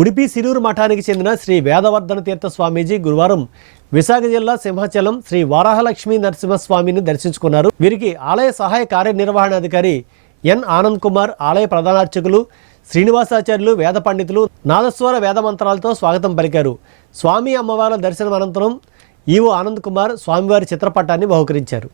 ఉడిపి సిరూరు మఠానికి చెందిన శ్రీ వేదవర్ధన తీర్థ స్వామీజీ గురువారం విశాఖ జిల్లా సింహాచలం శ్రీ వరాహలక్ష్మీ నరసింహస్వామిని దర్శించుకున్నారు. వీరికి ఆలయ సహాయ కార్యనిర్వహణాధికారి ఎన్ ఆనంద్ కుమార్, ఆలయ ప్రధానార్చకులు శ్రీనివాసాచార్యులు, వేద పండితులు నాదస్వర వేద మంత్రాలతో స్వాగతం పలికారు. స్వామి అమ్మవార్ల దర్శనం అనంతరం ఈవో ఆనంద్ కుమార్ స్వామివారి చిత్రపటాన్ని బహుకరించారు.